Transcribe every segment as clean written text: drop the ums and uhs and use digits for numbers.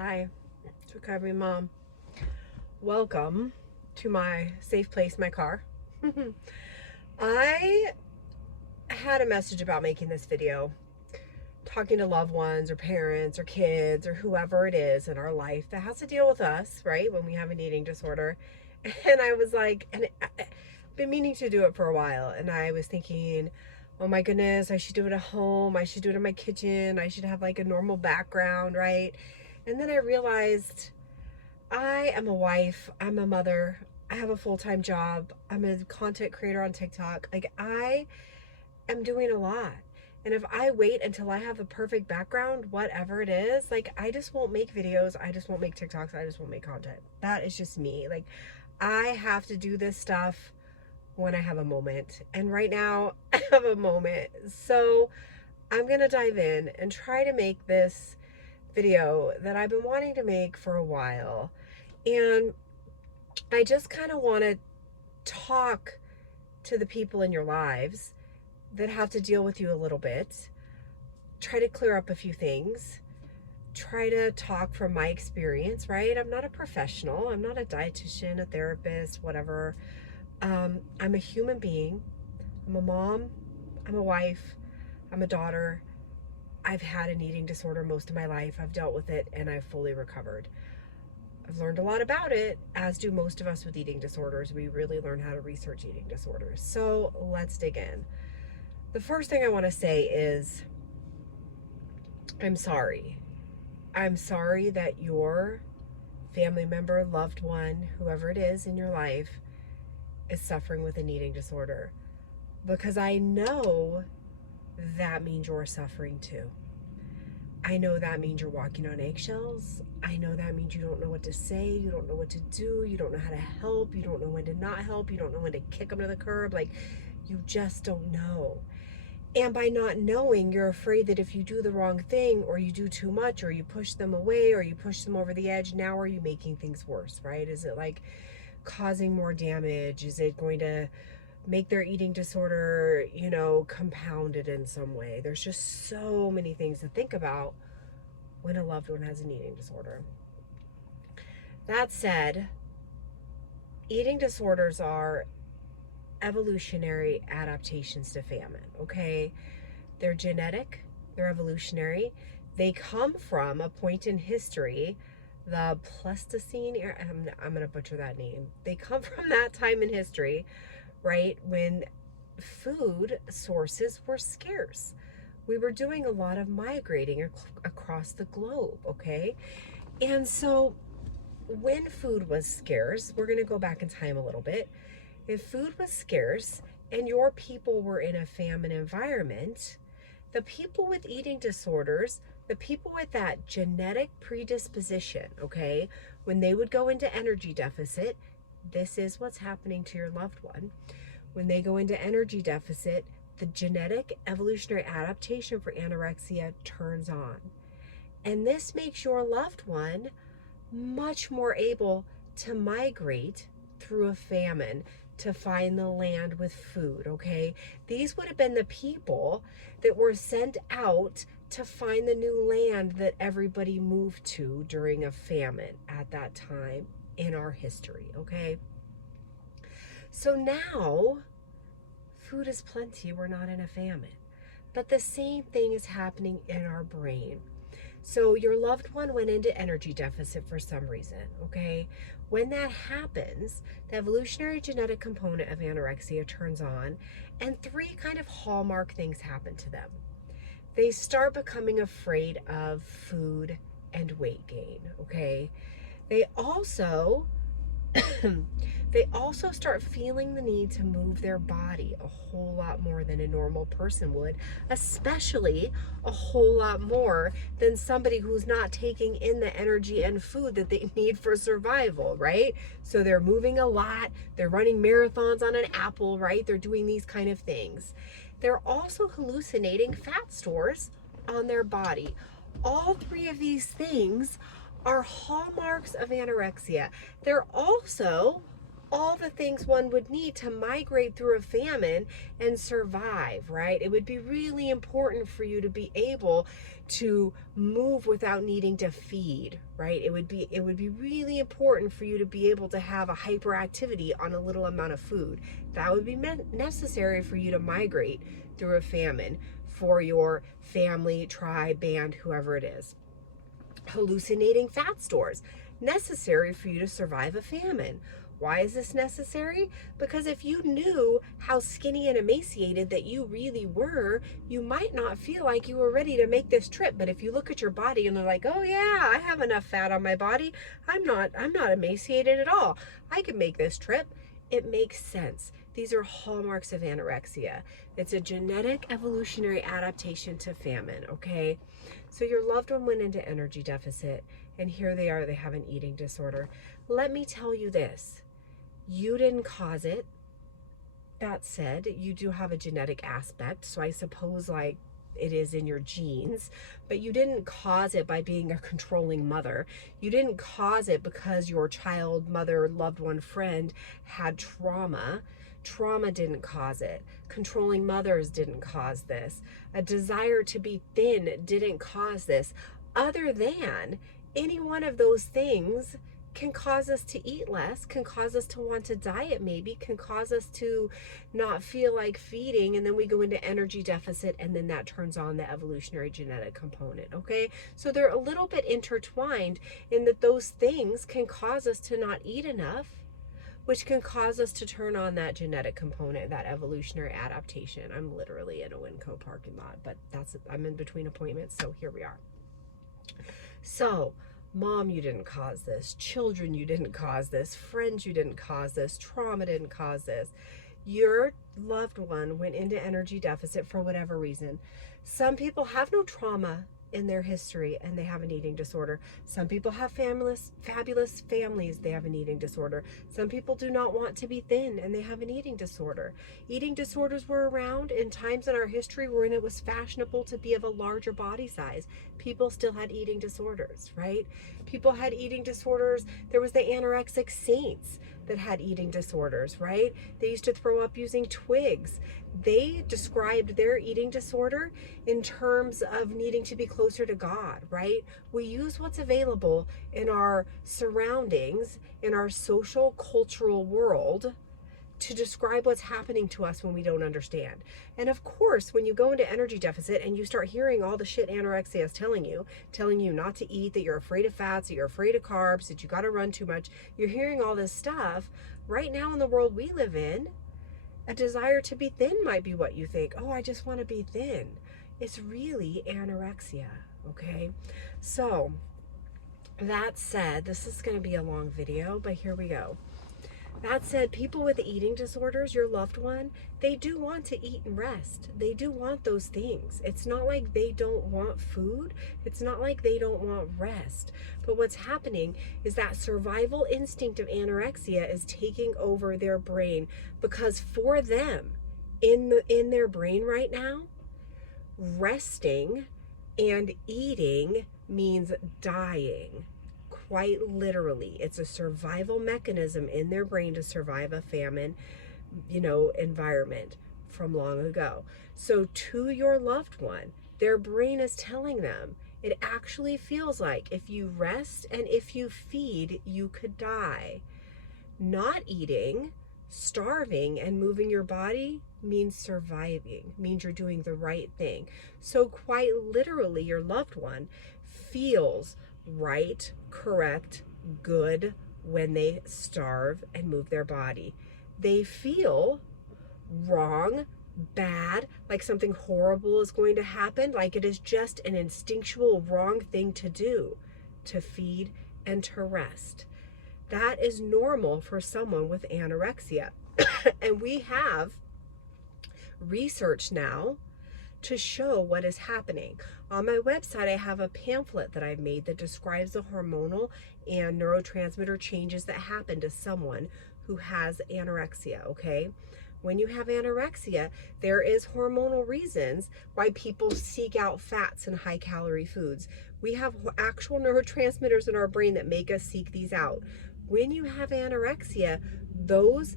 Hi, it's Recovery Mom. Welcome to my safe place, my car. I had a message about making this video, talking to loved ones or parents or kids or whoever it is in our life that has to deal with us, right, when we have an eating disorder. And I was like, I've been meaning to do it for a while, and I was thinking, oh my goodness, I should do it at home. I should do it in my kitchen. I should have like a normal background, right? And then I realized I am a wife, I'm a mother, I have a full-time job, I'm a content creator on TikTok. Like, I am doing a lot. And if I wait until I have a perfect background, whatever it is, like, I just won't make videos, I just won't make TikToks, I just won't make content. That is just me. Like, I have to do this stuff when I have a moment. And right now, I have a moment. So I'm gonna dive in and try to make this video that I've been wanting to make for a while. And I just kind of want to talk to the people in your lives that have to deal with you a little bit, try to clear up a few things, try to talk from my experience, right? I'm not a professional, I'm not a dietitian, a therapist, whatever. I'm a human being. I'm a mom, I'm a wife, I'm a daughter. I've had an eating disorder most of my life. I've dealt with it and I've fully recovered. I've learned a lot about it, as do most of us with eating disorders. We really learn how to research eating disorders. So let's dig in. The first thing I want to say is I'm sorry. I'm sorry that your family member, loved one, whoever it is in your life, is suffering with an eating disorder. Because I know that means you're suffering too. I know that means you're walking on eggshells. I know that means you don't know what to say. You don't know what to do. You don't know how to help. You don't know when to not help. You don't know when to kick them to the curb. Like, you just don't know. And by not knowing, you're afraid that if you do the wrong thing, or you do too much, or you push them away, or you push them over the edge, now are you making things worse, right? Is it like causing more damage? Is it going to make their eating disorder, compounded in some way? There's just so many things to think about when a loved one has an eating disorder. That said, eating disorders are evolutionary adaptations to famine, okay? They're genetic, they're evolutionary. They come from a point in history, the Pleistocene era. I'm going to butcher that name. They come from that time in history, right, when food sources were scarce. We were doing a lot of migrating across the globe, okay? And so when food was scarce, we're going to go back in time a little bit. If food was scarce and your people were in a famine environment, the people with eating disorders, the people with that genetic predisposition, okay, when they would go into energy deficit, this is what's happening to your loved one. When they go into energy deficit, the genetic evolutionary adaptation for anorexia turns on. And this makes your loved one much more able to migrate through a famine to find the land with food, okay? These would have been the people that were sent out to find the new land that everybody moved to during a famine at that time in our history, okay? So now, food is plenty, we're not in a famine. But the same thing is happening in our brain. So your loved one went into energy deficit for some reason, okay? When that happens, the evolutionary genetic component of anorexia turns on, and three kind of hallmark things happen to them. They start becoming afraid of food and weight gain, okay? They also start feeling the need to move their body a whole lot more than a normal person would, especially a whole lot more than somebody who's not taking in the energy and food that they need for survival, right? So they're moving a lot, they're running marathons on an apple, right? They're doing these kind of things. They're also hallucinating fat stores on their body. All three of these things are hallmarks of anorexia. They're also all the things one would need to migrate through a famine and survive, right? It would be really important for you to be able to move without needing to feed, right? It would be really important for you to be able to have a hyperactivity on a little amount of food. That would be necessary for you to migrate through a famine for your family, tribe, band, whoever it is. Hallucinating fat stores, necessary for you to survive a famine. Why is this necessary? Because if you knew how skinny and emaciated that you really were, you might not feel like you were ready to make this trip. But if you look at your body and they're like, oh yeah, I have enough fat on my body, I'm not emaciated at all, I can make this trip. It makes sense. These are hallmarks of anorexia. It's a genetic evolutionary adaptation to famine, okay? So your loved one went into energy deficit, and here they are, they have an eating disorder. Let me tell you this. You didn't cause it. That said, you do have a genetic aspect, so I suppose like it is in your genes, but you didn't cause it by being a controlling mother. You didn't cause it because your child, mother, loved one, friend had trauma. Trauma didn't cause it. Controlling mothers didn't cause this. A desire to be thin didn't cause this. Other than any one of those things can cause us to eat less, can cause us to want to diet maybe, can cause us to not feel like feeding, and then we go into energy deficit, and then that turns on the evolutionary genetic component, okay? So they're a little bit intertwined in that those things can cause us to not eat enough, which can cause us to turn on that genetic component, that evolutionary adaptation. I'm literally in a Winco parking lot, but I'm in between appointments, so here we are. So, mom, you didn't cause this. Children, you didn't cause this. Friends, you didn't cause this. Trauma didn't cause this. Your loved one went into energy deficit for whatever reason. Some people have no trauma in their history and they have an eating disorder. Some people have fabulous families, they have an eating disorder. Some people do not want to be thin and they have an eating disorder. Eating disorders were around in times in our history when it was fashionable to be of a larger body size. People still had eating disorders, right? People had eating disorders. There was the anorexic saints that had eating disorders, right? They used to throw up using twigs. They described their eating disorder in terms of needing to be closer to God, right? We use what's available in our surroundings, in our social, cultural world to describe what's happening to us when we don't understand. And of course, when you go into energy deficit and you start hearing all the shit anorexia is telling you not to eat, that you're afraid of fats, that you're afraid of carbs, that you got to run too much, you're hearing all this stuff. Right now in the world we live in, a desire to be thin might be what you think. Oh, I just want to be thin. It's really anorexia, okay? So, that said, this is going to be a long video, but here we go. That said, people with eating disorders, your loved one, they do want to eat and rest. They do want those things. It's not like they don't want food. It's not like they don't want rest. But what's happening is that survival instinct of anorexia is taking over their brain, because for them, in their brain right now, resting and eating means dying. Quite literally, it's a survival mechanism in their brain to survive a famine, environment from long ago. So to your loved one, their brain is telling them, it actually feels like if you rest and if you feed, you could die. Not eating, starving, and moving your body means surviving, means you're doing the right thing. So quite literally, your loved one feels right, correct, good when they starve and move their body. They feel wrong, bad, like something horrible is going to happen, like it is just an instinctual wrong thing to do, to feed and to rest. That is normal for someone with anorexia. And we have research now to show what is happening. On my website, I have a pamphlet that I've made that describes the hormonal and neurotransmitter changes that happen to someone who has anorexia, okay? When you have anorexia, there is hormonal reasons why people seek out fats and high-calorie foods. We have actual neurotransmitters in our brain that make us seek these out. When you have anorexia, those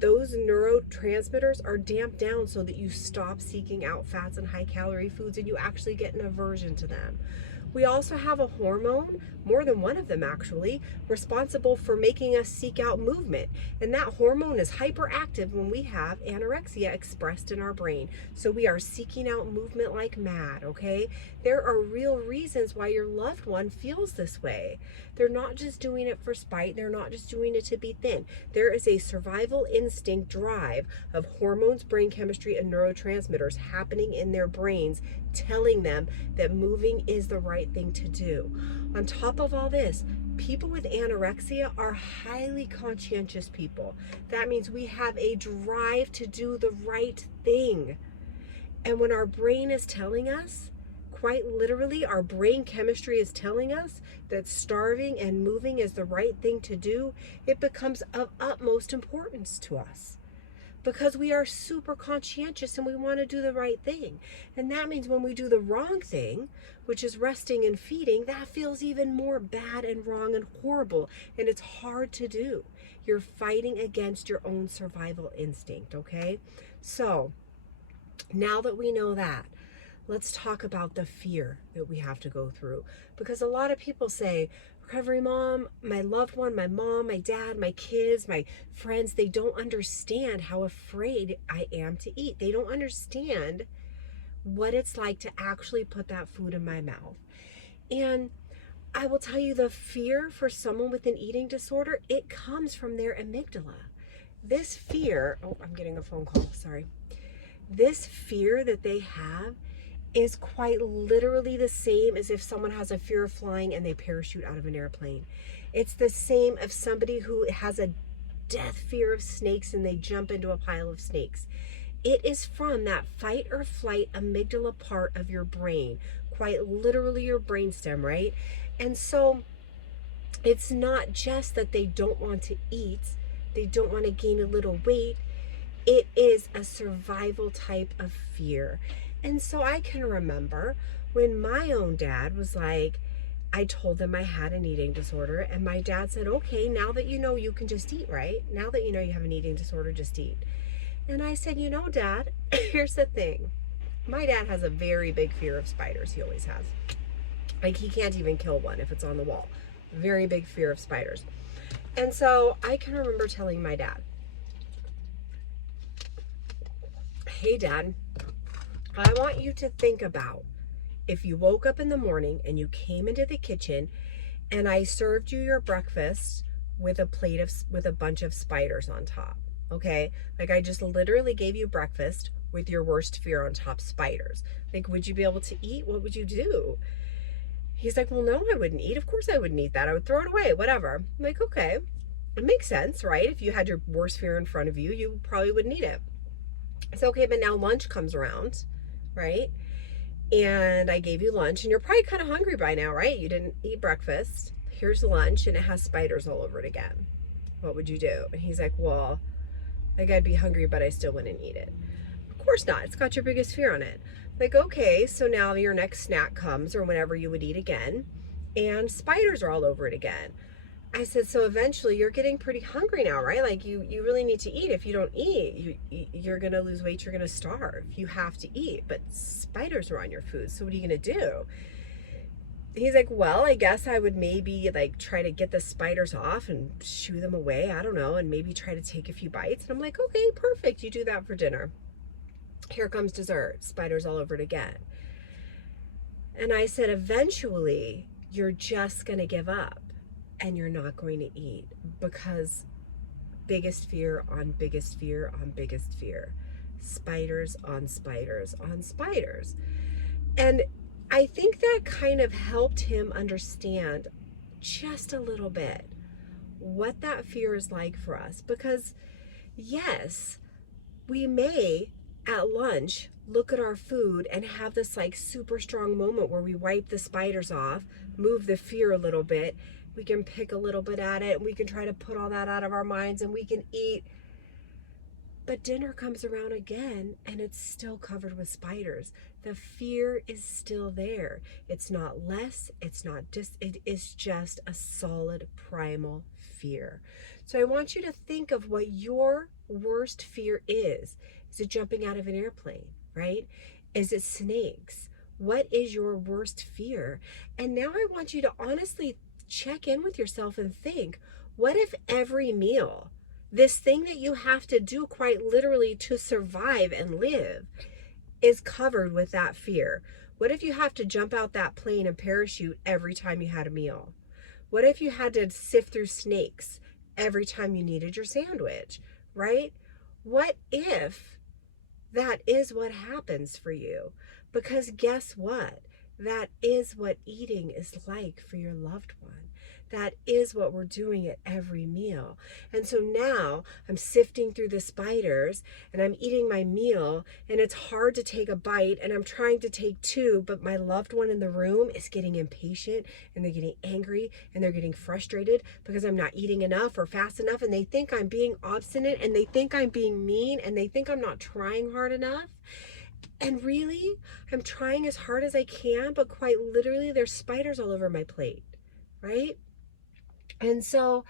neurotransmitters are damped down so that you stop seeking out fats and high calorie foods and you actually get an aversion to them. We also have a hormone, more than one of them actually, responsible for making us seek out movement. And that hormone is hyperactive when we have anorexia expressed in our brain. So we are seeking out movement like mad, okay? There are real reasons why your loved one feels this way. They're not just doing it for spite. They're not just doing it to be thin. There is a survival instinct drive of hormones, brain chemistry, and neurotransmitters happening in their brains, telling them that moving is the right thing to do. On top of all this, people with anorexia are highly conscientious people. That means we have a drive to do the right thing. And when our brain is telling us, quite literally, our brain chemistry is telling us that starving and moving is the right thing to do, it becomes of utmost importance to us. Because we are super conscientious and we want to do the right thing. And that means when we do the wrong thing, which is resting and feeding, that feels even more bad and wrong and horrible. And it's hard to do. You're fighting against your own survival instinct, okay? So now that we know that, let's talk about the fear that we have to go through. Because a lot of people say, recovery mom, my loved one, my mom, my dad, my kids, my friends, they don't understand how afraid I am to eat. They don't understand what it's like to actually put that food in my mouth. And I will tell you, the fear for someone with an eating disorder, it comes from their amygdala. This fear, oh, I'm getting a phone call, sorry. This fear that they have is quite literally the same as if someone has a fear of flying and they parachute out of an airplane. It's the same as somebody who has a death fear of snakes and they jump into a pile of snakes. It is from that fight or flight amygdala part of your brain, quite literally your brainstem, right? And so it's not just that they don't want to eat, they don't want to gain a little weight. It is a survival type of fear. And so I can remember when my own dad was like, I told them I had an eating disorder, and my dad said, okay, now that you know, you can just eat, right? Now that you know you have an eating disorder, just eat. And I said, you know, Dad, here's the thing. My dad has a very big fear of spiders. He always has. Like, he can't even kill one if it's on the wall. Very big fear of spiders. And so I can remember telling my dad, hey, Dad, I want you to think about if you woke up in the morning and you came into the kitchen and I served you your breakfast with a plate with a bunch of spiders on top, okay? Like, I just literally gave you breakfast with your worst fear on top, spiders. Like, would you be able to eat? What would you do? He's like, well, no, I wouldn't eat. Of course I wouldn't eat that. I would throw it away, whatever. I'm like, okay, it makes sense, right? If you had your worst fear in front of you, you probably wouldn't eat it. It's okay, but now lunch comes around, right? And I gave you lunch and you're probably kind of hungry by now, right? You didn't eat breakfast. Here's lunch and it has spiders all over it again. What would you do? And he's like, well, like, I'd be hungry, but I still wouldn't eat it. Of course not. It's got your biggest fear on it. Like, okay, so now your next snack comes or whenever you would eat again and spiders are all over it again. I said, so eventually you're getting pretty hungry now, right? Like, you really need to eat. If you don't eat, you're going to lose weight. You're going to starve. You have to eat, but spiders are on your food. So what are you going to do? He's like, well, I guess I would maybe like try to get the spiders off and shoo them away. I don't know. And maybe try to take a few bites. And I'm like, okay, perfect. You do that for dinner. Here comes dessert. Spiders all over it again. And I said, eventually you're just going to give up. And you're not going to eat, because biggest fear on biggest fear on biggest fear. Spiders on spiders on spiders. And I think that kind of helped him understand just a little bit what that fear is like for us. Because yes, we may at lunch look at our food and have this like super strong moment where we wipe the spiders off, move the fear a little bit. We can pick a little bit at it and we can try to put all that out of our minds and we can eat. But dinner comes around again and it's still covered with spiders. The fear is still there. It's not less, it is just a solid primal fear. So I want you to think of what your worst fear is. Is it jumping out of an airplane, right? Is it snakes? What is your worst fear? And now I want you to honestly check in with yourself and think, what if every meal, this thing that you have to do quite literally to survive and live, is covered with that fear? What if you have to jump out that plane and parachute every time you had a meal? What if you had to sift through snakes every time you needed your sandwich, right? What if that is what happens for you? Because guess what? That is what eating is like for your loved one. That is what we're doing at every meal. And so now I'm sifting through the spiders and I'm eating my meal, and it's hard to take a bite, and I'm trying to take two, but my loved one in the room is getting impatient and they're getting angry and they're getting frustrated because I'm not eating enough or fast enough, and they think I'm being obstinate and they think I'm being mean and they think I'm not trying hard enough. And really, I'm trying as hard as I can, but quite literally there's spiders all over my plate, right? And so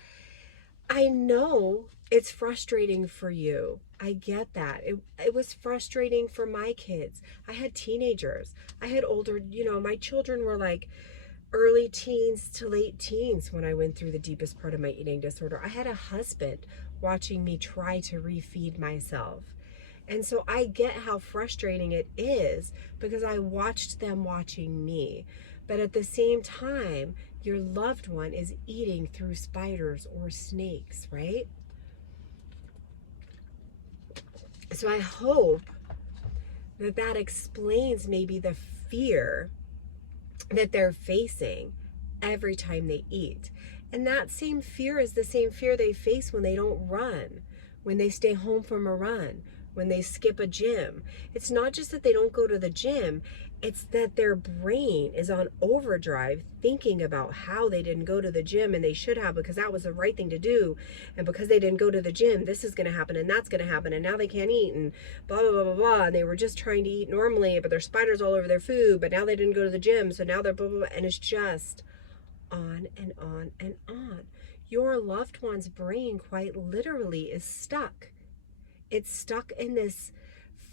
I know it's frustrating for you. I get that. It was frustrating for my kids. I had teenagers. I had older, my children were like early teens to late teens when I went through the deepest part of my eating disorder. I had a husband watching me try to refeed myself. And so I get how frustrating it is because I watched them watching me. But at the same time, your loved one is eating through spiders or snakes, right? So I hope that explains maybe the fear that they're facing every time they eat. And that same fear is the same fear they face when they don't run, when they stay home from a run, when they skip a gym. It's not just that they don't go to the gym, it's that their brain is on overdrive thinking about how they didn't go to the gym and they should have, because that was the right thing to do. And because they didn't go to the gym, this is going to happen and that's going to happen. And now they can't eat and blah, blah, blah, blah, blah. And they were just trying to eat normally, but there's spiders all over their food. But now they didn't go to the gym. So now they're blah, blah, blah. And it's just on and on and on. Your loved one's brain quite literally is stuck. It's stuck in this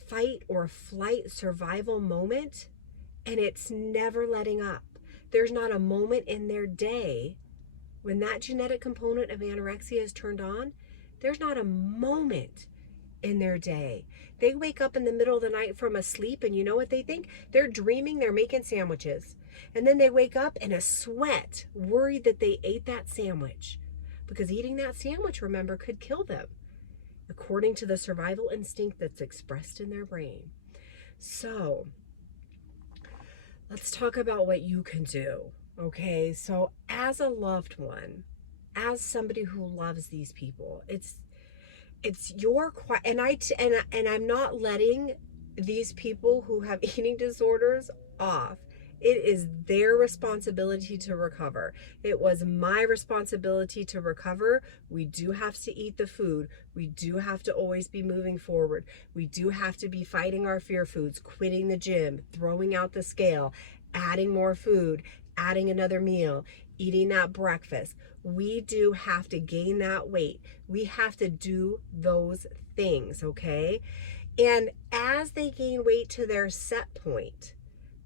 fight or flight survival moment, and it's never letting up. There's not a moment in their day when that genetic component of anorexia is turned on. There's not a moment in their day. They wake up in the middle of the night from a sleep, and you know what they think? They're dreaming they're making sandwiches. And then they wake up in a sweat, worried that they ate that sandwich. Because eating that sandwich, remember, could kill them, according to the survival instinct that's expressed in their brain. So let's talk about what you can do, okay? So as a loved one, as somebody who loves these people, it's your, and I'm not letting these people who have eating disorders off. It is their responsibility to recover. It was my responsibility to recover. We do have to eat the food. We do have to always be moving forward. We do have to be fighting our fear foods, quitting the gym, throwing out the scale, adding more food, adding another meal, eating that breakfast. We do have to gain that weight. We have to do those things, okay? And as they gain weight to their set point,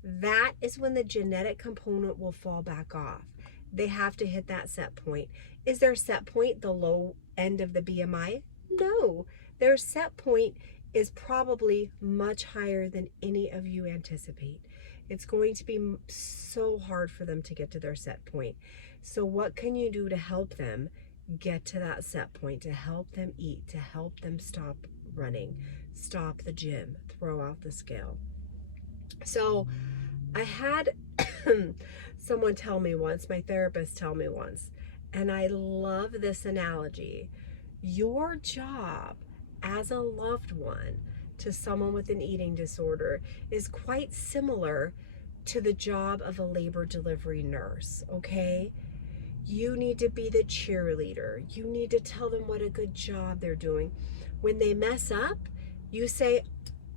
that is when the genetic component will fall back off. They have to hit that set point. Is their set point the low end of the BMI? No. Their set point is probably much higher than any of you anticipate. It's going to be so hard for them to get to their set point. So what can you do to help them get to that set point, to help them eat, to help them stop running, stop the gym, throw out the scale? So I had someone tell me once, my therapist tell me once, and I love this analogy. Your job as a loved one to someone with an eating disorder is quite similar to the job of a labor delivery nurse, okay? You need to be the cheerleader. You need to tell them what a good job they're doing. When they mess up, you say,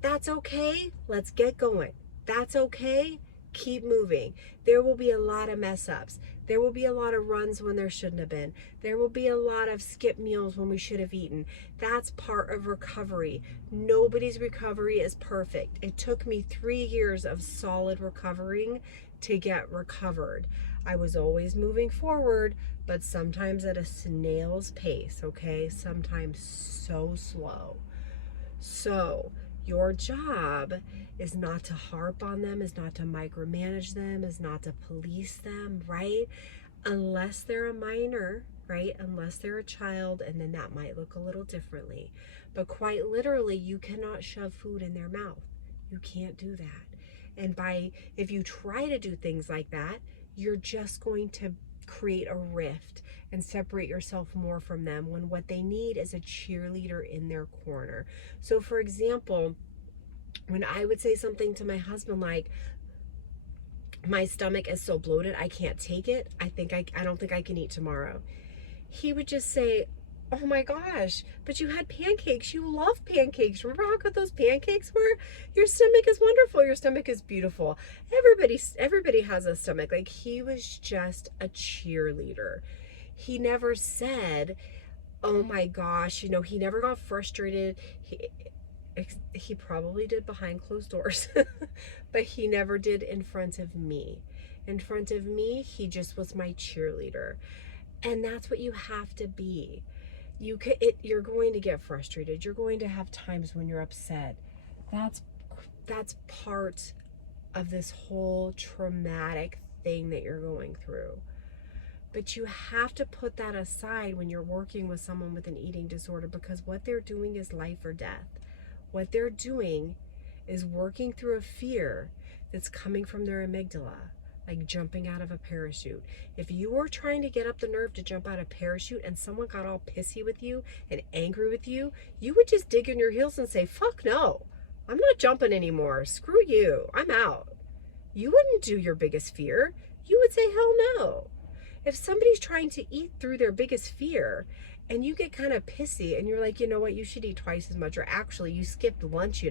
that's okay, let's get going. That's okay, keep moving. There will be a lot of mess ups. There will be a lot of runs when there shouldn't have been. There will be a lot of skip meals when we should have eaten. That's part of recovery. Nobody's recovery is perfect. It took me 3 years of solid recovering to get recovered. I was always moving forward, but sometimes at a snail's pace, okay? Sometimes so slow. So your job is not to harp on them, is not to micromanage them, is not to police them, right? Unless they're a minor, right? Unless they're a child, and then that might look a little differently. But quite literally, you cannot shove food in their mouth. You can't do that. And if you try to do things like that, you're just going to create a rift and separate yourself more from them, when what they need is a cheerleader in their corner. So for example, when I would say something to my husband like, my stomach is so bloated, I can't take it. I don't think I can eat tomorrow. He would just say, oh my gosh, but you had pancakes. You love pancakes. Remember how good those pancakes were? Your stomach is wonderful. Your stomach is beautiful. Everybody has a stomach. Like, he was just a cheerleader. He never said, oh my gosh, he never got frustrated. He probably did behind closed doors, but he never did in front of me. In front of me, he just was my cheerleader. And that's what you have to be. You're going to get frustrated. You're going to have times when you're upset. That's part of this whole traumatic thing that you're going through. But you have to put that aside when you're working with someone with an eating disorder, because what they're doing is life or death. What they're doing is working through a fear that's coming from their amygdala, like jumping out of a parachute. If you were trying to get up the nerve to jump out of a parachute and someone got all pissy with you and angry with you, you would just dig in your heels and say, fuck no, I'm not jumping anymore. Screw you, I'm out. You wouldn't do your biggest fear. You would say, hell no. If somebody's trying to eat through their biggest fear and you get kind of pissy and you're like, you know what, you should eat twice as much, or actually you skipped lunch,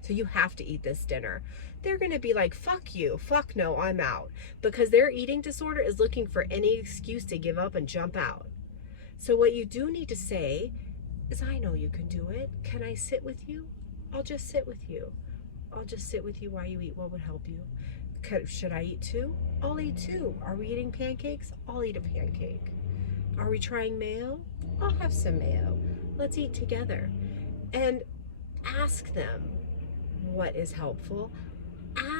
so you have to eat this dinner, they're going to be like, fuck you, fuck no, I'm out. Because their eating disorder is looking for any excuse to give up and jump out. So what you do need to say is, I know you can do it. Can I sit with you? I'll just sit with you. I'll just sit with you while you eat. What would help you? Should I eat 2? I'll eat 2. Are we eating pancakes? I'll eat a pancake. Are we trying mayo? I'll have some mayo. Let's eat together. And ask them what is helpful.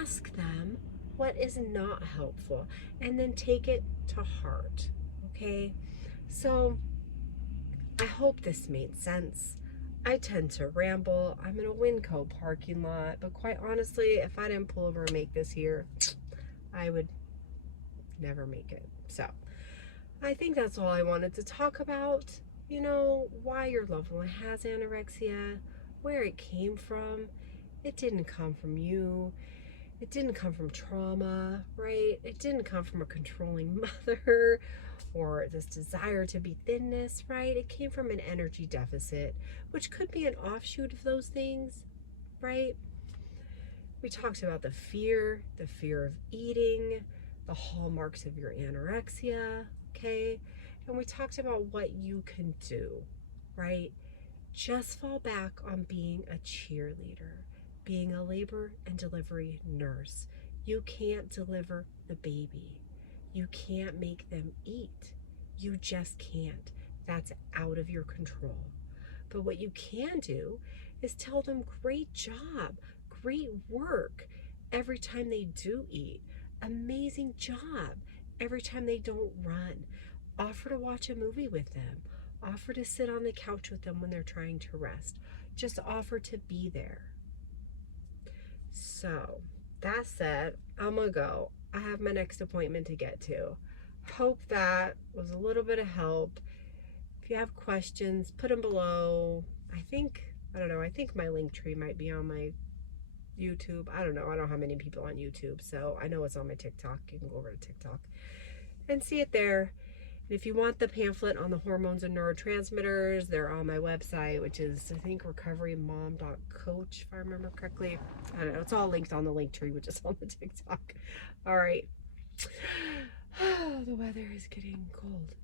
Ask them what is not helpful. And then take it to heart. Okay? So I hope this made sense. I tend to ramble. I'm in a Winco parking lot, but quite honestly, if I didn't pull over and make this here, I would never make it. So I think that's all I wanted to talk about. Why your loved one has anorexia, where it came from. It didn't come from you. It didn't come from trauma, right? It didn't come from a controlling mother or this desire to be thinness, right? It came from an energy deficit, which could be an offshoot of those things, right? We talked about the fear of eating, the hallmarks of your anorexia, okay? And we talked about what you can do, right? Just fall back on being a cheerleader, being a labor and delivery nurse. You can't deliver the baby. You can't make them eat. You just can't. That's out of your control. But what you can do is tell them, great job, great work every time they do eat. Amazing job every time they don't run. Offer to watch a movie with them. Offer to sit on the couch with them when they're trying to rest. Just offer to be there. So, that said, I'm gonna go. I have my next appointment to get to. Hope that was a little bit of help. If you have questions, put them below. I think my link tree might be on my YouTube. I don't know how many people on YouTube, so I know it's on my TikTok. You can go over to TikTok and see it there. If you want the pamphlet on the hormones and neurotransmitters, they're on my website, which is, I think, recoverymom.coach, if I remember correctly. I don't know. It's all linked on the link tree, which is on the TikTok. All right. The weather is getting cold.